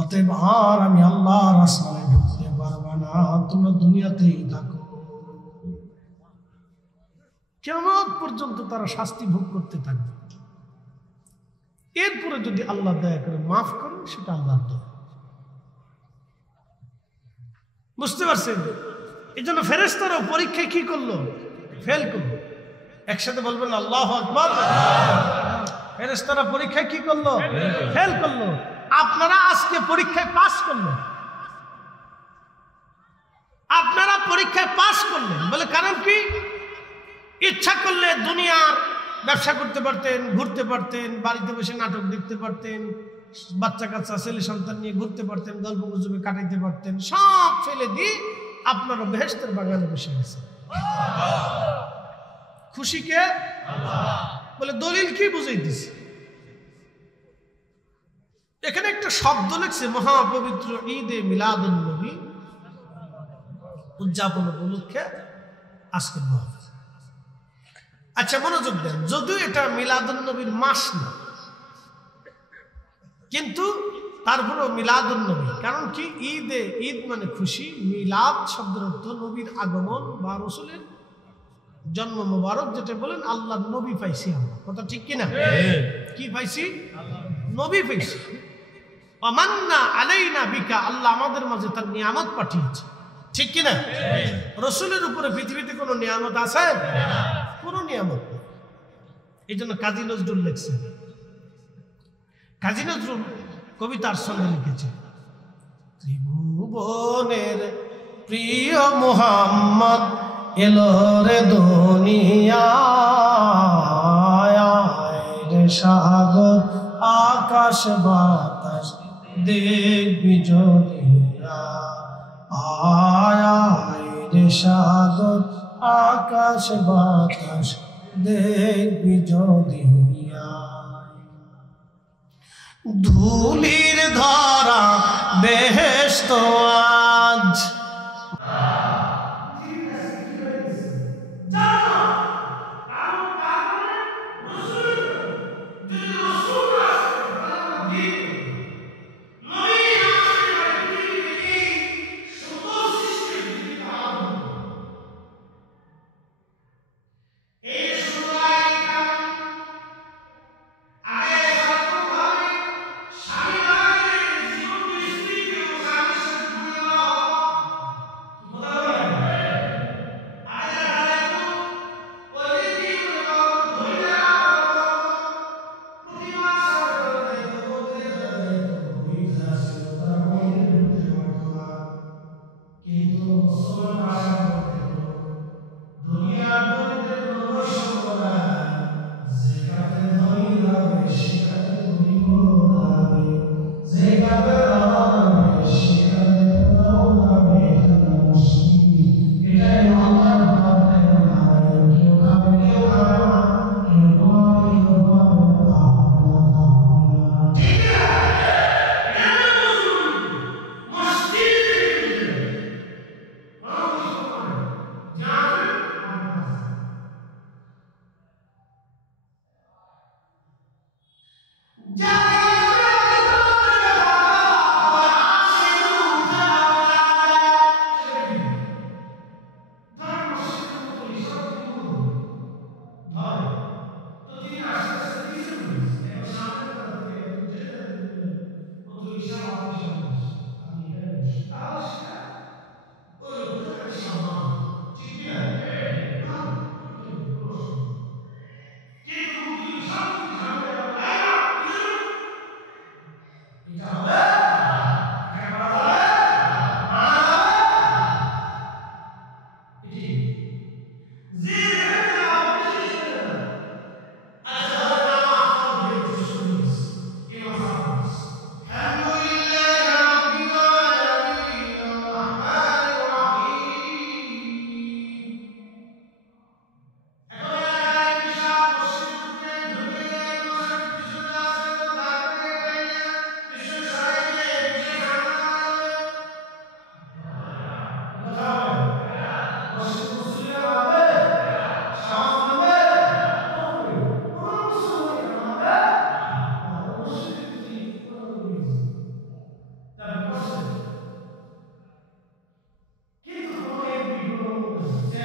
অতএব আর আমি আল্লাহর আসমানে ঢুকতে পারবা না, তোমরা দুনিয়াতেই থাকো। কেমন পর্যন্ত তারা শাস্তি ভোগ করতে থাকবে। এরপরে যদি আল্লাহ দয়া করে মাফ করেন, সেটা আল্লাহর দয়া। বুঝতে পারছেন? এই জন্য ফেরেশতারাও পরীক্ষায় কি করলো? ফেল করলো। একসাথে বলবেন আল্লাহু আকবার। ফেরেশতারা পরীক্ষায় কি করলো? ফেল করলো। আপনারা আজকে পরীক্ষায় পাস করলেন, আপনারা পরীক্ষায় পাস করলেন বলে কারণ কি? ইচ্ছা করলে দুনিয়ার ব্যবসা করতে পারতেন, ঘুরতে পারতেন, বাড়িতে বসে নাটক দেখতে পারতেন, বাচ্চা কাচ্চা ছেলে সন্তান নিয়ে ঘুরতে পারতেন, গল্প গুজবে কাটাইতে পারতেন। সব ফেলে দিয়ে আপনারা বেহেশতের বাগানে বসে গেছেন। খুশি কে? বলে দলিল কি বুঝাইতেছে? এখানে একটা শব্দ লিখছে, মহাপবিত্র ঈদে মিলাদুন নবী উদযাপন উপলক্ষে আজকের মাহফিল। আচ্ছা মনোযোগ দেন, যদিও এটা মিলাদুন নবীর মাস না, কিন্তু তারপরেও মিলাদুন নবী। কারণ কি? ঈদে, ঈদ মানে খুশি। মিলাদ শব্দের অর্থ নবীর আগমন বা রসুলের জন্ম মোবারক, যেটা বলেন আল্লাহ নবী পাইছি আমরা। কথা ঠিক কিনা? কি পাইছি? নবী পাইছি। আমান্না আলাইনা বিকা, আল্লাহ আমাদের মাঝে তার নিয়ামত পাঠিয়েছে। ঠিক কিনা? রসুলের উপরে পৃথিবীতে কোনো নিয়ামত আছে? কোনো নিয়ামত নেই। এই জন্য কাজী নজরুল লিখছে, কাজী নজরুল কবিতার সঙ্গে লিখেছে, ত্রিভুবনের প্রিয় মুহাম্মদ এলো রে দুনিয়ায়, সাগর আকাশ বাতাস দেখবি জড়িয়া, আয় রে সাগর আকাশ বাতাস দেখবি জড়িয়া, ধুলির ধরা বেহেশত আজ।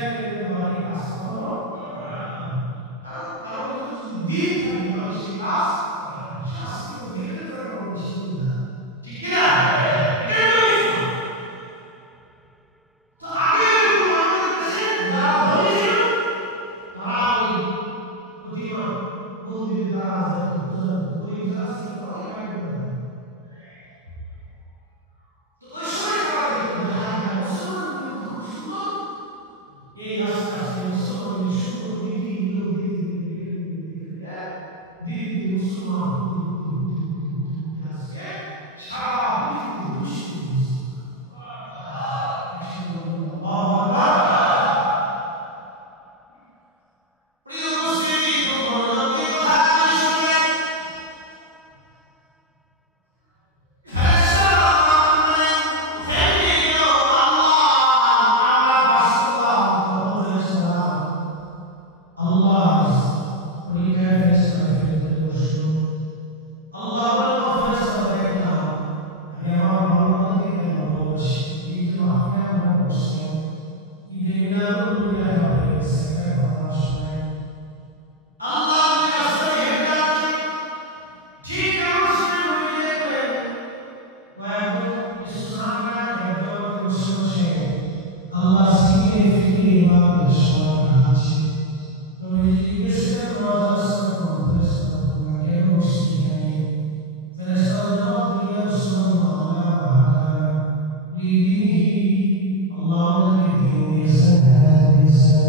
কেড়ে নেওয়ার এই কাজ কখনো কারণ কারণ দিন থাকে তাহলে সেই কাজ শাস্তি তো দিনের জন্য অসুবিধা ঠিক না এটা হলো ইসলাম তো আগে এরকম আমাদের দেশে যারা ধনী ছিল তারা ওই প্রতিমা মন্দিরে তারা যেত পূজা করতো ওই যারা ছিল তারা ওই বাইরে করে দেয় তো ওই সময় তারা দেখতো যে হাই হাই মুসলমান খুব সুন্দর এই আস্তে আস্তে মুসলমানের সুন্দর নীতি নিয়ম দেখে ধীরে ধীরে মুসলমান হতে আজকে সারা পৃথিবীতে দুষ্কৃতি হয়েছে আল্লাহু আকবার প্রিয় মুসলিম পরবর্তী কথা আপনি শুনবেন ফেরেশতারা বলেন তেমনি আল্লাহ আমার বাস্তবতা ফেরেশতারা আল্লাহ পরীক্ষায় ফেরেশতারা ফেরেশতারা বসলো আল্লাহ বলেন ও ফেরেশতারা দেখলাম আমি আমার ভালোবাসাকে ভালোবাসি এই যে আপনি আমার বসলেন ঈদে মিলাদুন্নবী হয়ে গেছে একটা কথা শুনে আল্লাহ রাসূল হেঁটে যাচ্ছেন ঠিক আমার সামনে নবী দেখলেন কয়েকজন কিছু সাহাবীরা একদম বসে বসে আল্লাহ সিনে ফিরে ইমামদের সময় কাটাচ্ছে নবী জিজ্ঞেস করলেন রাসূলুল্লাহ ফেরেশতারা তোমরা কেন বসে এখানে ফেরেশতারা জবাব দিলেন ইয়া রাসূলুল্লাহ আল্লাহ হাদানা লিদিনিহি আল্লাহ আমাদেরকে দিন দিয়েছেন হেদায়েত দিয়েছেন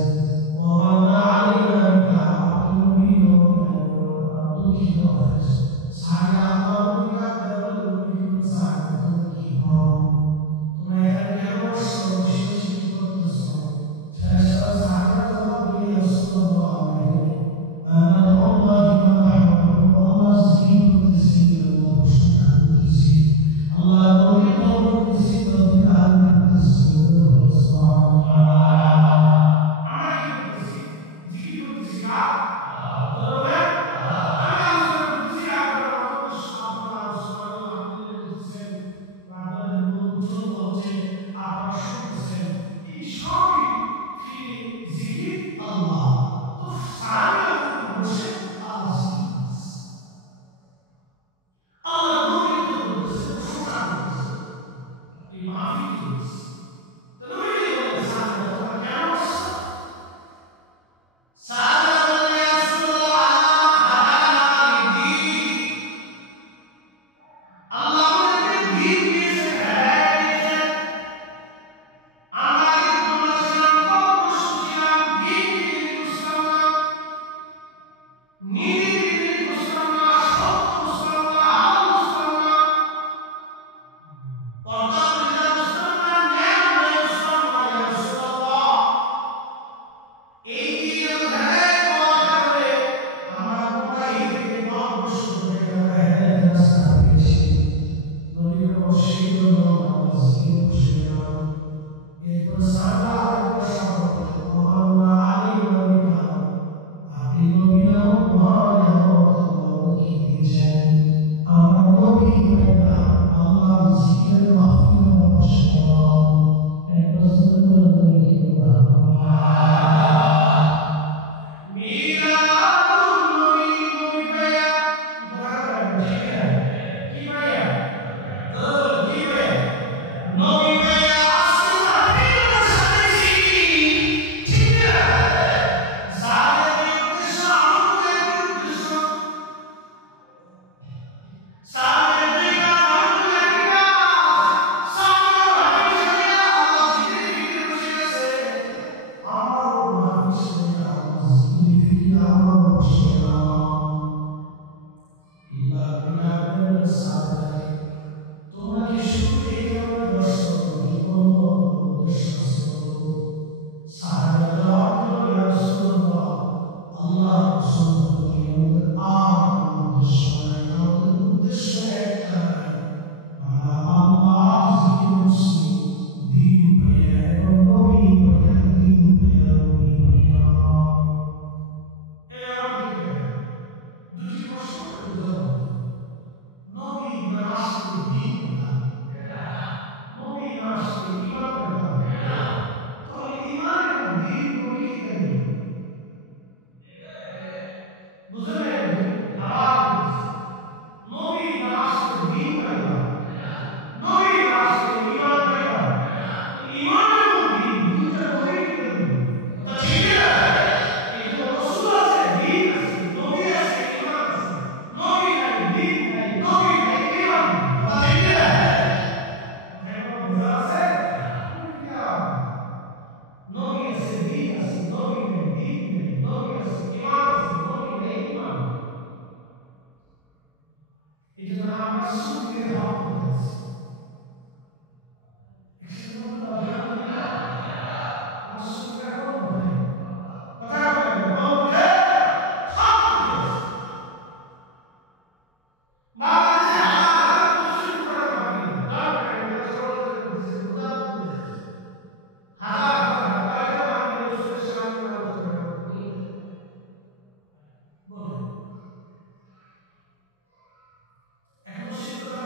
মাসুদকে হক করেছে। আলহামদুলিল্লাহ, মাসুদকে এখন বলে কথা বলেন রহমতে হক করেছে। বাংলাদেশে হাজার হাজার তফসির কোরআন মাহফিল, এগুলো ছোটদের করতেছে, উদাহরণ করতেছে। হাজার হাজার কয়টা মাহফিল রসুলের সামনে আলোচনা করতে বলে। এখন সে কথা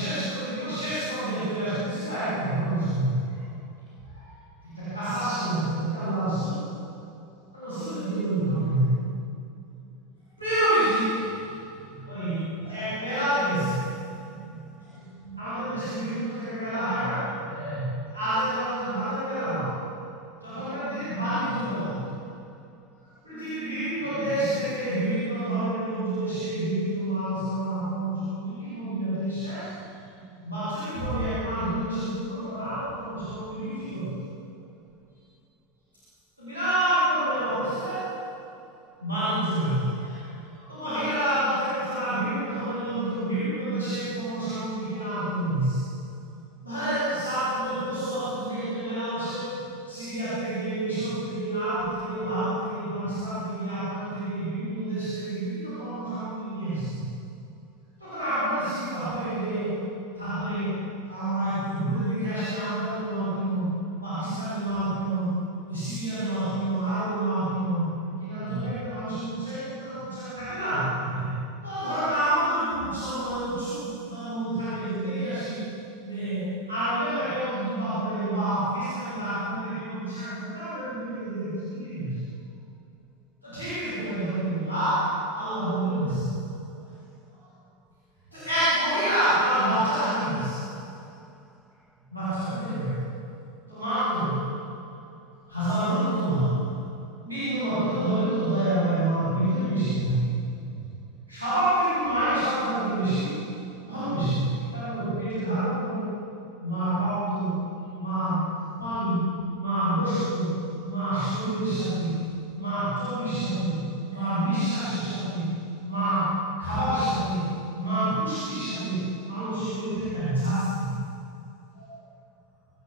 শেষ করে দিব, শেষ পর্যায়ে চলে আসতেছি একটা ঘটনা শুনে। একটা কাঁচা ছিল, আল্লাহ রাসূলের জীবনের ঘটনা। প্রিয় নবীজি ওই এক মেলা গেছে। আমাদের দেশে বিভিন্ন জায়গায় মেলা হয় না, আজের বাজার মেলা না, তখনকার দিনে বাণিজ্য মেলা। পৃথিবীর বিভিন্ন দেশ থেকে বিভিন্ন ধরনের লোকজন এসে বিভিন্ন মাল সামান পণ্য সামগ্রী মদিনাতে এসে বাৎসরিকভাবে 1 মাস 2 মাসের জন্য তারা পণ্য সামগ্রী বিক্রি করত। তো বিরাট বড় অবস্থা বাণিজ্য মেলা। তো মহিলারা বাচ্চারা বিভিন্ন ধরনের লোকজন বিভিন্ন দেশে পণ্য সামগ্রী কেনা করতে গেছে। ধরেন সাতপুরের পশুপাত থেকে একটা মেলা বসে, সিরিয়া থেকে, মিশর থেকে, আরব থেকে, ভারত থেকে, পাকিস্তান থেকে, আফগান থেকে, বিভিন্ন দেশ থেকে বিভিন্ন পণ্য সামগ্রী নিয়ে আসছে। তখন আপনার চিন্তা হবে যে তাহলে আমরা একটু ঘুরে দেখে আসি, আফগানের মাল কেমন, পাকিস্তানের মাল কেমন, সিরিয়ার মাল কেমন, আরবের মাল কেমন, কেনার জন্য একটা মানুষের উৎসাহ থাকে না? তখন আমাদের উৎসাহ উৎসুকতার মধ্যে থাকে যে দেখে আসি যে আরবের একটা বাপরে বাপ ইসলাম না আপনাদের কেমন পোশাক পরে আমরা বিভিন্ন দেখে আসি, কিনে আসি। তো ঠিক আছে আলহামদুলিল্লাহ, আল্লাহ বলে দিয়েছে। তো এক মহিলা তার বাচ্চা হারিয়ে গেছে, বাচ্চা খুঁজে পায় না। তো মা তো হাজার হলো তো মা বিন্দু মাত্র ধরে তো দয়া মায়া মার পেটে বেশি থাকে। স্বভাব কিন্তু মায়ের সন্তানকে বেশি ভালোবেসে, কারণ পেটে ধারণ করে মার রক্ত, মার পানি, মার গোশত, মার শরীরের সাথে, মার চর্বির সাথে, মার নিঃশ্বাসের সাথে, মার খাওয়ার সাথে, মার পুষ্টির সাথে আমাদের শরীর থেকে অ্যাডজাস্ট থাকে,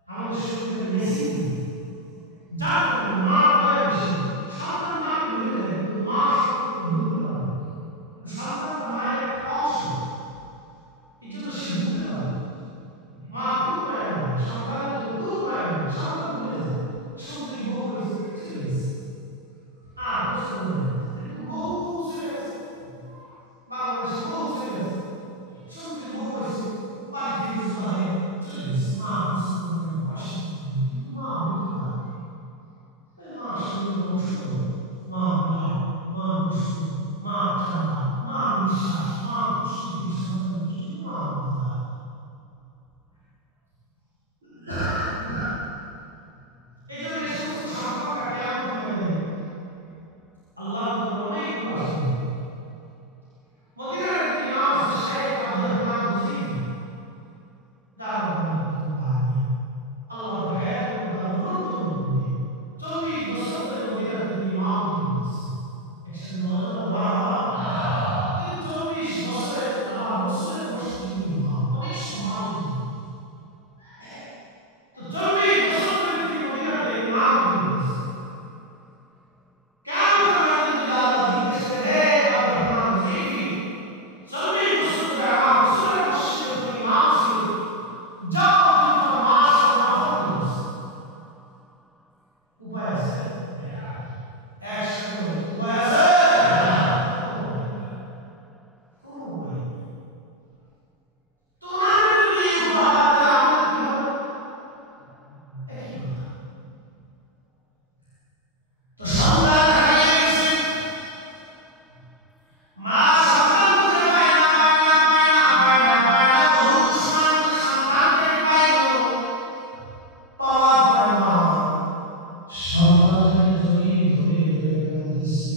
আমাদের শরীর থেকে মেশিন থাকে। যার কারণে মা দয়া বেশি। সন্তান মাকে ভুলে যায়, কিন্তু মা সন্তানকে ভুলতে পারে না। সন্তান মায়ের একটা অংশ, এই জন্য সে ভুলতে পারে না। মা খুব মায়া করে, সন্তানের জন্য খুব মায়া করে, সন্তান ভুলে যায়। সুন্দরী বউ হয়েছে, চলে গেছে, আর প্রশ্ন করে কিন্তু বহু চলে গেছে, বাংলাদেশে বহু চলে গেছে, সুন্দরী বউ হয়েছে, বাড়ি থেকে জোড়া হয়ে চলে গেছে। মা প্রশ্ন করে পয়সা কিন্তু মা ভুলতে পারে না। মা শরীরের অংশ, মা ব্লাড, মা গোশত, মা চামড়া, মা নিঃশ্বাস, মা পুষ্টি দিয়ে সন্তানের জন্য মা ভুলতে পারে না। এই জন্য এই সমস্ত সম্পর্ক কেমন হবে? আল্লাহ অনেকগুলো আসবে। মদিনার একটি নাম আছে শেখ আব্দুর রহমান মুসিফি, যার আল্লাহ হায়াতের মধ্যে অনন্ত মধ্যে 40 বছর ধরে মদিনাতে তিনি ইমামতি করতেছেন। একসাথে বলেন আল্লাহ। 40 বছরের বছরের বছর তিনি ইমাম, অনেক সম্মানিত। তো 40 বছর ধরে তিনি মদিনাতে ইমামতি করতেছেন। কেমন আমাদের যদি আল্লাহ জিজ্ঞেস করে, হে আব্দুর রহমান মুসিফি, 40 বছর ধরে আমার বছরের মসজিদে তুমি ইমাম ছিল, যাও তুমি তোমার মার সাথে নফল করছো, উপায় আছে? একসাথে উপায় আছে? কোনো উপায় নেই। তো ওনাদের যদি এই উপায় হয়, আমাদের কি হবে? একই কথা। তো সন্তান হারিয়ে গেছে, মা সন্তান খুঁজে পায় না, বহু সময় সন্তানকে পাইল, পাওয়ার পরে মা সন্তানকে জড়িয়ে ধরে ধরে কাঁদতেছে।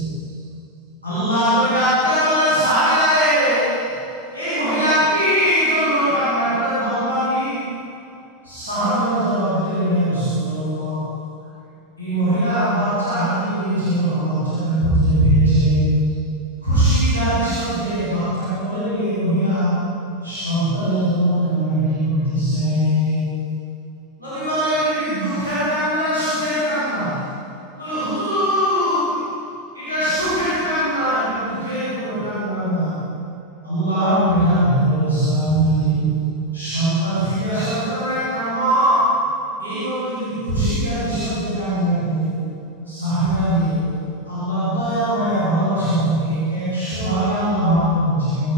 আল্লাহ রাতে বলে সাহাবারে, এই মহিলা কি জন্য কান্না করে বলবা কি? সাহাবারা জবাব দিলেন, ইয়া রাসূলুল্লাহ, এই মহিলা বাচ্চা হারিয়ে গিয়েছিল, বাচ্চাটা খুঁজে পেয়েছে। খুশি রাতের সাথে বাচ্চা কোলে নিয়ে মহিলা সন্তানের জন্য কান্নাকাটি করতেছে। নবী বলেন, এটা কি দুঃখের কান্না না সুখের কান্না? বলে, হুজুর, এটা সুখের কান্না, এটা দুঃখের কোনো কান্না না। আল্লাহ ডাক দিয়ে বলে, সাহাবী, সন্তান ফিরে আসার পরে একটা মা এইভাবে যদি খুশি রাতের সাথে কান্না করে, সাহাবী, আল্লাহ দয়া মায়া ভালোবাসা থেকে 100 ভাগে আল্লাহ মাফ করছেন।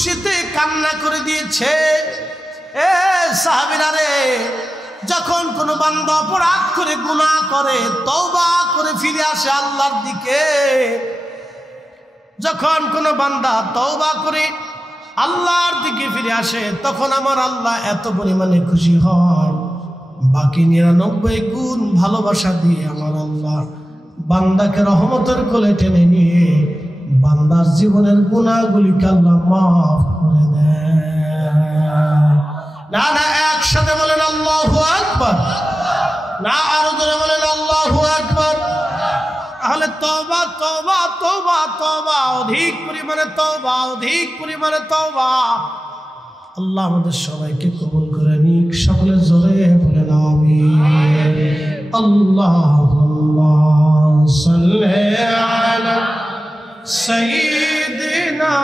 খুশিতে কান্না করে দিয়েছে। এ সাহাবীরা রে, যখন কোনো বান্দা অপরাধ করে গুনাহ করে তওবা করে ফিরে আসে আল্লাহর দিকে, যখন কোনো বান্দা তওবা করে আল্লাহর দিকে ফিরে আসে, তখন আমার আল্লাহ এত পরিমাণে খুশি হয়, বাকি 99 গুণ ভালোবাসা দিয়ে আমার আল্লাহ বান্দাকে রহমতের কোলে টেনে নিয়ে বান্দার জীবনের গুনাহগুলিকে আল্লাহ মাফ করে দেয়। না না, একসাথে বলেন আল্লাহু আকবার। না, আরো জোরে বলেন আল্লাহু আকবার। তাহলে তওবা তওবা তওবা তওবা, অধিক পরিমাণে তওবা, অধিক পরিমাণে তওবা। আল্লাহ আমাদের সবাইকে কবুল করে নিক। সকলে জোরে বলেন আমিন। আল্লাহুম্মা সাল্লি আলা সাইয়্যিদিনা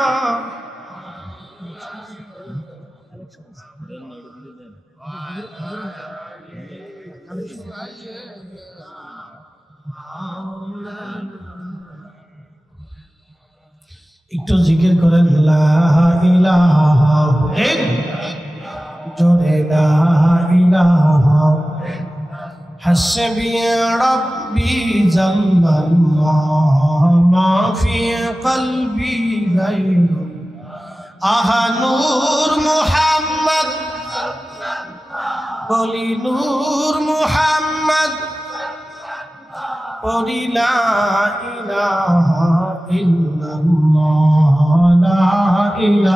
একটু জিকির করেন লা ইলাহা জোরে লা ইলাহা হাসবি রাব্বি জাল্লাল্লাহ মা ফি কলবি গায়রু আহা নূর মুহাম্মদ বলি নূর মুহাম্মদ বলি লা ইলাহা ইল্লাল্লাহ লা ইলাহা